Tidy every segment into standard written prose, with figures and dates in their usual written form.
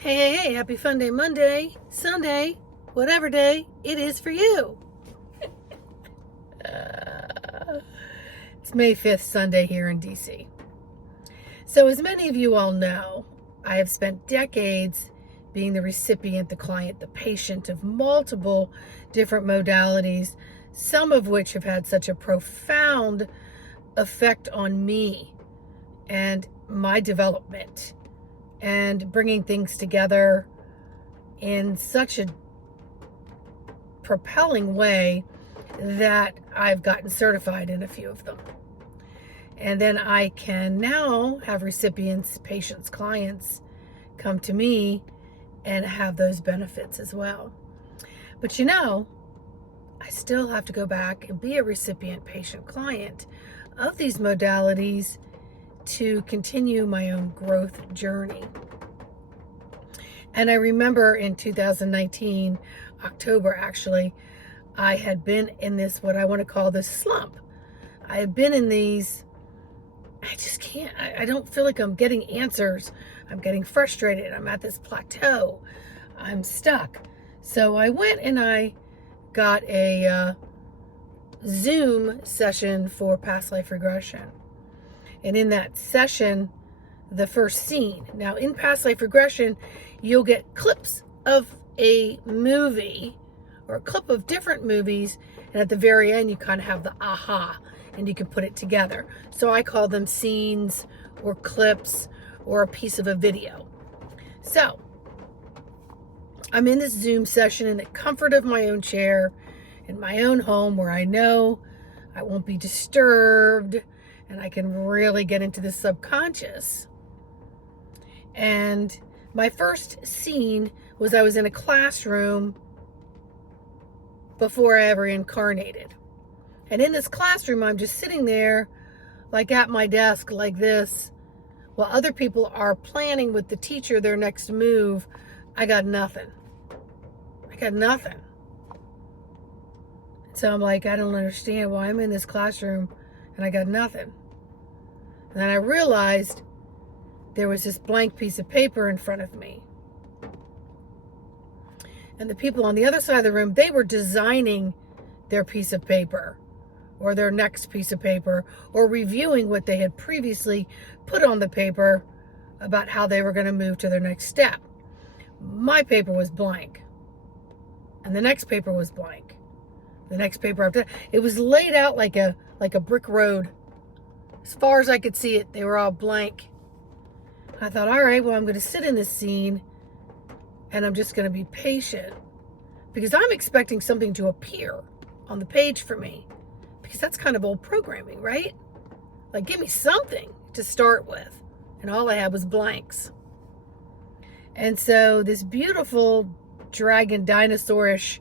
Hey, happy Fun Day Monday, Sunday, whatever day it is for you. It's May 5th, Sunday here in DC. So as many of you all know, I have spent decades being the recipient, the client, the patient of multiple different modalities, some of which have had such a profound effect on me and my development and bringing things together in such a propelling way that I've gotten certified in a few of them. And then I can now have recipients, patients, clients come to me and have those benefits as well. But I still have to go back and be a recipient, patient, client of these modalities to continue my own growth journey. And I remember in 2019, October actually, I had been in this, what I want to call this slump. I had been in these, I just can't, I don't feel like I'm getting answers. I'm getting frustrated. I'm at this plateau. I'm stuck. So I went and I got a Zoom session for past life regression. And in that session, the first scene. Now, in past life regression, you'll get clips of a movie or a clip of different movies. And at the very end, you kind of have the aha and you can put it together. So I call them scenes or clips or a piece of a video. So I'm in this Zoom session in the comfort of my own chair, in my own home where I know I won't be disturbed and I can really get into the subconscious. And my first scene was I was in a classroom before I ever incarnated. And in this classroom, I'm just sitting there like at my desk like this, while other people are planning with the teacher their next move. I got nothing. So I'm like, I don't understand why I'm in this classroom and I got nothing. And then I realized there was this blank piece of paper in front of me. And the people on the other side of the room, they were designing their piece of paper or their next piece of paper or reviewing what they had previously put on the paper about how they were going to move to their next step. My paper was blank. And the next paper was blank. The next paper after that, it was laid out like a brick road. As far as I could see it, they were all blank. I thought, all right, well, I'm going to sit in this scene and I'm just going to be patient because I'm expecting something to appear on the page for me because that's kind of old programming, right? Like, give me something to start with. And all I had was blanks. And so this beautiful dragon dinosaurish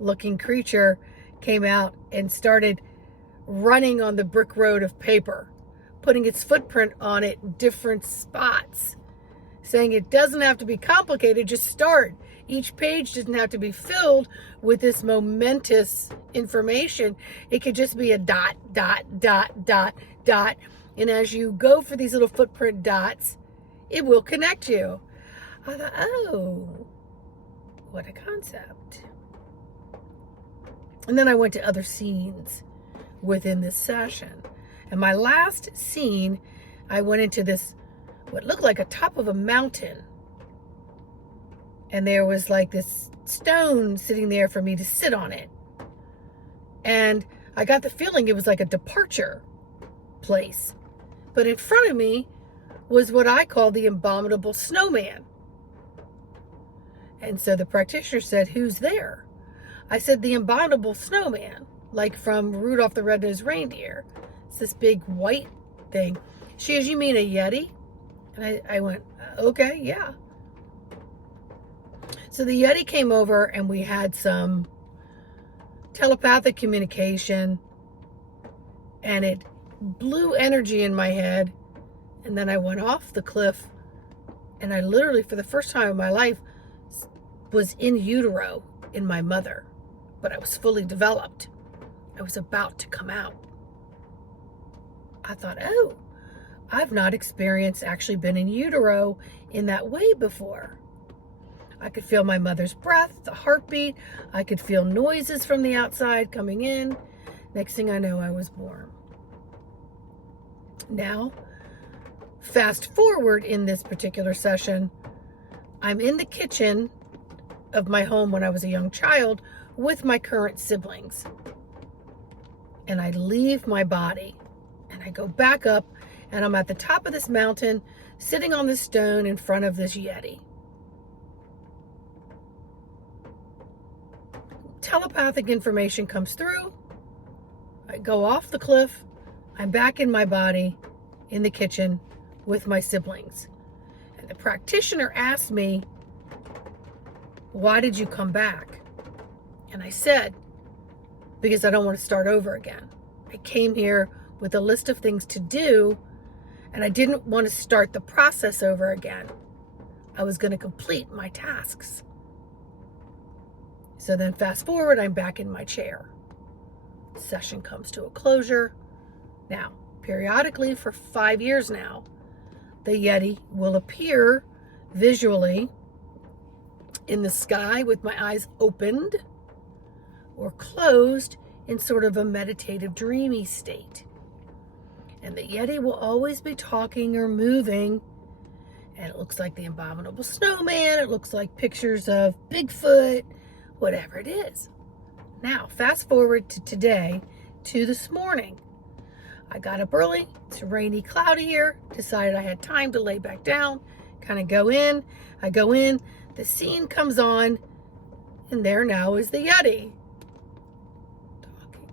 looking creature came out and started running on the brick road of paper, putting its footprint on it in different spots, saying it doesn't have to be complicated, just start. Each page doesn't have to be filled with this momentous information. It could just be a dot, dot, dot, dot, dot. And as you go for these little footprint dots, it will connect you. I thought, oh, what a concept. And then I went to other scenes within this session. And my last scene, I went into this, what looked like a top of a mountain. And there was like this stone sitting there for me to sit on it. And I got the feeling it was like a departure place. But in front of me was what I call the abominable snowman. And so the practitioner said, who's there? I said, the abominable snowman, like from Rudolph the Red-Nosed Reindeer. It's this big white thing. She goes, you mean a Yeti? And I went, okay, yeah. So the Yeti came over and we had some telepathic communication and it blew energy in my head. And then I went off the cliff and I literally, for the first time in my life, was in utero in my mother, but I was fully developed. I was about to come out. I thought, oh, I've not experienced actually been in utero in that way before. I could feel my mother's breath, the heartbeat. I could feel noises from the outside coming in. Next thing I know, I was born. Now, fast forward in this particular session, I'm in the kitchen of my home when I was a young child with my current siblings. And I leave my body and I go back up and I'm at the top of this mountain sitting on this stone in front of this Yeti. Telepathic information comes through. I go off the cliff. I'm back in my body in the kitchen with my siblings. And the practitioner asked me, why did you come back? And I said, because I don't want to start over again. I came here with a list of things to do, and I didn't want to start the process over again. I was going to complete my tasks. So then fast forward, I'm back in my chair. Session comes to a closure. Now, periodically for 5 years now, the Yeti will appear visually in the sky with my eyes opened or closed in sort of a meditative, dreamy state. And the Yeti will always be talking or moving. And it looks like the abominable snowman. It looks like pictures of Bigfoot, whatever it is. Now, fast forward to today, to this morning. I got up early. It's rainy, cloudy here. Decided I had time to lay back down, kind of go in. I go in. The scene comes on. And there now is the Yeti. Talking.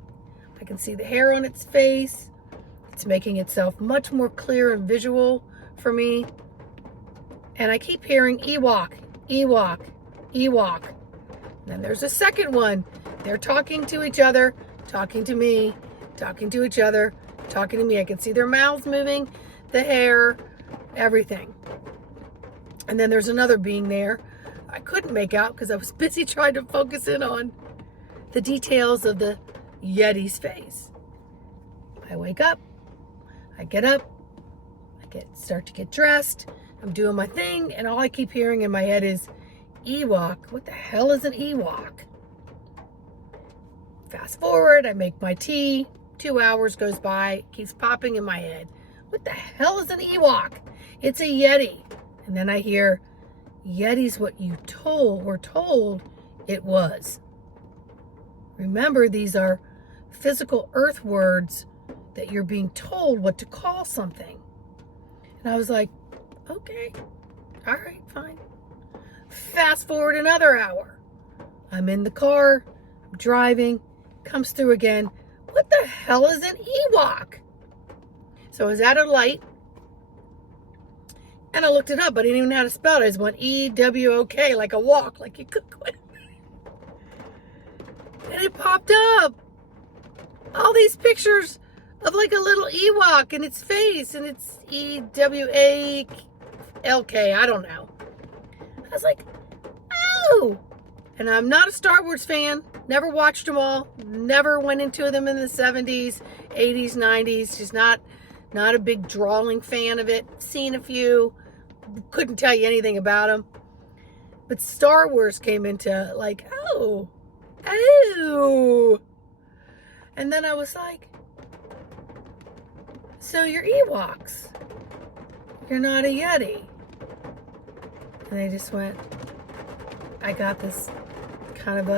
I can see the hair on its face. It's making itself much more clear and visual for me. And I keep hearing Ewak, Ewak, Ewak. And then there's a second one. They're talking to each other, talking to me, talking to each other, talking to me. I can see their mouths moving, the hair, everything. And then there's another being there. I couldn't make out because I was busy trying to focus in on the details of the Yeti's face. I wake up. I get up. Start to get dressed. I'm doing my thing. And all I keep hearing in my head is, Ewak. What the hell is an Ewak? Fast forward. I make my tea. 2 hours goes by. It keeps popping in my head. What the hell is an Ewak? It's a Yeti. And then I hear, Yeti's what you were told it was. Remember, these are physical earth words that you're being told what to call something. And I was like, okay, all right, fine. Fast forward another hour. I'm in the car, I'm driving, comes through again. What the hell is an Ewak? So I was at a light, and I looked it up, but I didn't even know how to spell it. I just went E-W-O-K, like a walk, like you could quit. And it popped up. All these pictures of like a little Ewak and its face, and it's E-W-A-L-K, I don't know. I was like, oh. And I'm not a Star Wars fan. Never watched them all. Never went into them in the 70s, 80s, 90s. Just not a big drawing fan of it. Seen a few. Couldn't tell you anything about them. But Star Wars came into like, oh. And then I was like, so you're Ewak's. You're not a Yeti. And they just went, I got this kind of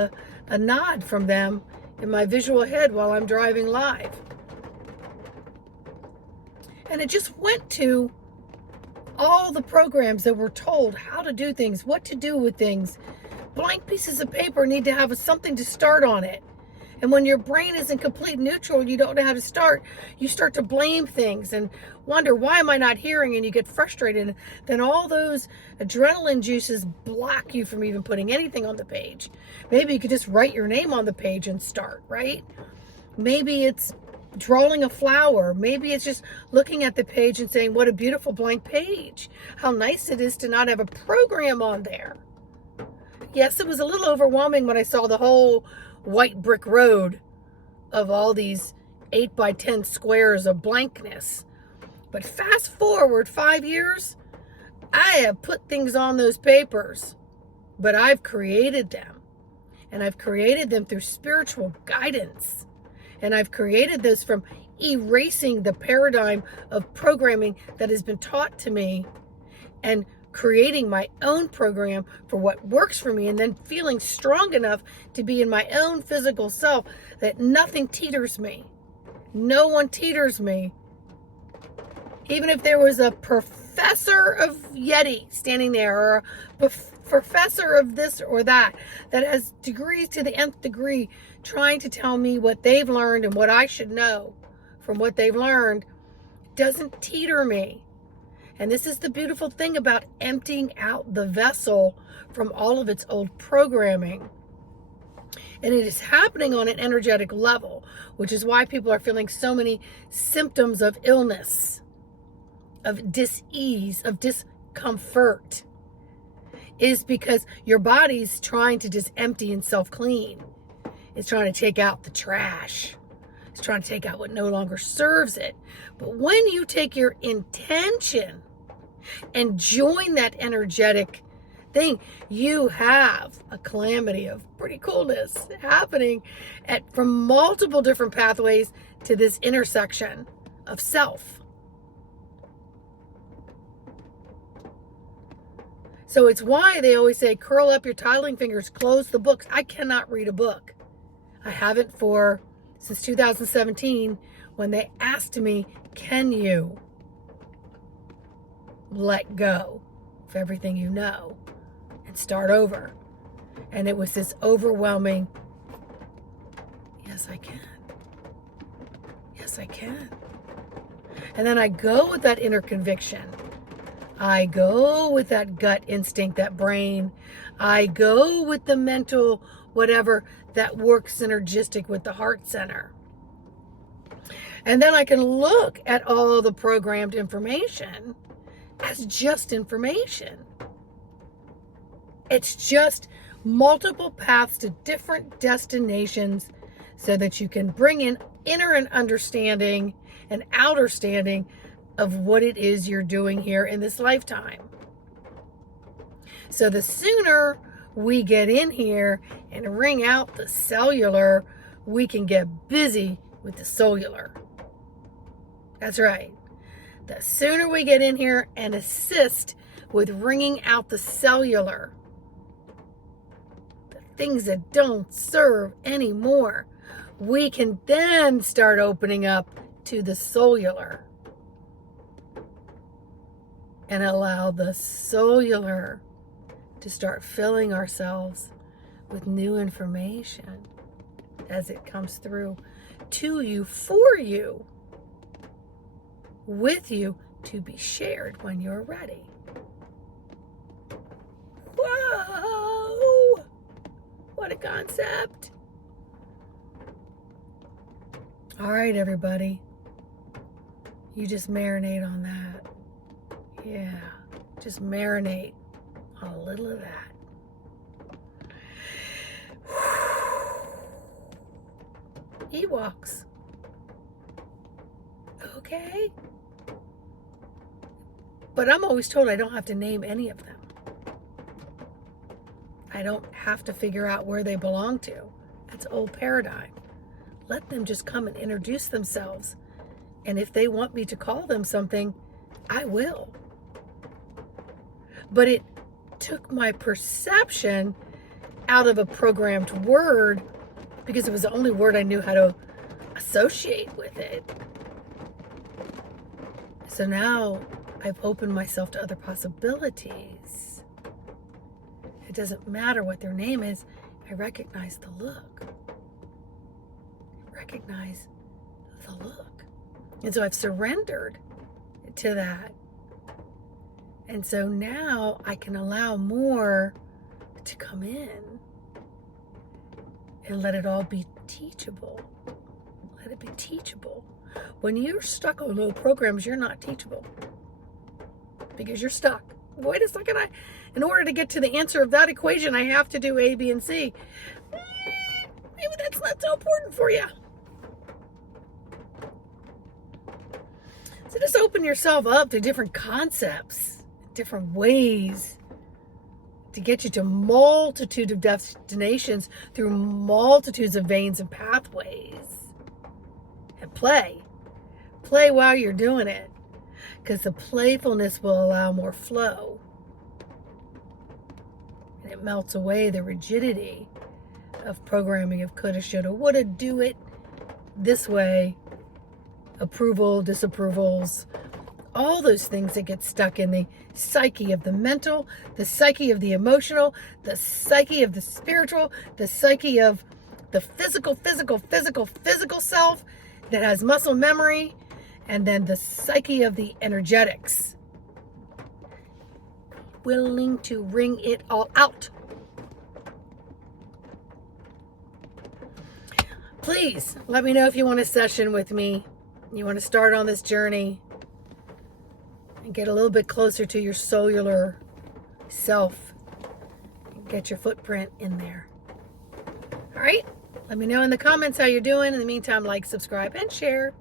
a nod from them in my visual head while I'm driving live. And it just went to all the programs that were told how to do things, what to do with things. Blank pieces of paper need to have something to start on it. And when your brain is in complete neutral and you don't know how to start, you start to blame things and wonder, why am I not hearing? And you get frustrated. And then all those adrenaline juices block you from even putting anything on the page. Maybe you could just write your name on the page and start, right? Maybe it's drawing a flower. Maybe it's just looking at the page and saying, what a beautiful blank page. How nice it is to not have a program on there. Yes, it was a little overwhelming when I saw the whole white brick road of all these 8x10 squares of blankness. But fast forward 5 years, I have put things on those papers but I've created them. And I've created them through spiritual guidance. And I've created this from erasing the paradigm of programming that has been taught to me and creating my own program for what works for me, and then feeling strong enough to be in my own physical self that nothing teeters me. No one teeters me. Even if there was a professor of Yeti standing there, or a professor of this or that has degrees to the nth degree trying to tell me what they've learned and what I should know from what they've learned, doesn't teeter me. And this is the beautiful thing about emptying out the vessel from all of its old programming. And it is happening on an energetic level, which is why people are feeling so many symptoms of illness, of dis-ease, of discomfort, is because your body's trying to just empty and self-clean. It's trying to take out the trash. It's trying to take out what no longer serves it. But when you take your intention and join that energetic thing, you have a calamity of pretty coolness happening from multiple different pathways to this intersection of self. So it's why they always say, curl up your tiling fingers, close the books. I cannot read a book. I haven't since 2017, when they asked me, can you let go of everything you know and start over? And it was this overwhelming, yes, I can. Yes, I can. And then I go with that inner conviction. I go with that gut instinct, that brain. I go with the mental whatever that works synergistic with the heart center. And then I can look at all the programmed information as just information. It's just multiple paths to different destinations so that you can bring in inner and understanding and outer standing of what it is you're doing here in this lifetime. So the sooner we get in here and wring out the cellular, we can get busy with the cellular. That's right. The sooner we get in here and assist with wringing out the cellular, the things that don't serve anymore, we can then start opening up to the cellular and allow the cellular to start filling ourselves with new information as it comes through to you, for you, with you, to be shared when you're ready. Whoa! What a concept. All right, everybody. You just marinate on that. Yeah, just marinate on a little of that. Ewak'S. Okay. But I'm always told I don't have to name any of them. I don't have to figure out where they belong to. That's old paradigm. Let them just come and introduce themselves. And if they want me to call them something, I will. But it took my perception out of a programmed word because it was the only word I knew how to associate with it. So now I've opened myself to other possibilities. It doesn't matter what their name is. I recognize the look. Recognize the look. And so I've surrendered to that. And so now I can allow more to come in and let it all be teachable. Let it be teachable. When you're stuck on old programs, you're not teachable because you're stuck. Wait a second, in order to get to the answer of that equation, I have to do A, B, and C. Maybe that's not so important for you. So just open yourself up to different concepts, different ways to get you to multitude of destinations through multitudes of veins and pathways. And play. Play while you're doing it, because the playfulness will allow more flow. And it melts away the rigidity of programming of coulda, shoulda, woulda, do it this way, approval, disapprovals, all those things that get stuck in the psyche of the mental, the psyche of the emotional, the psyche of the spiritual, the psyche of the physical self that has muscle memory, and then the psyche of the energetics. Willing to wring it all out. Please let me know if you want a session with me. You want to start on this journey and get a little bit closer to your cellular self and get your footprint in there. All right? Let me know in the comments how you're doing. In the meantime, like, subscribe, and share.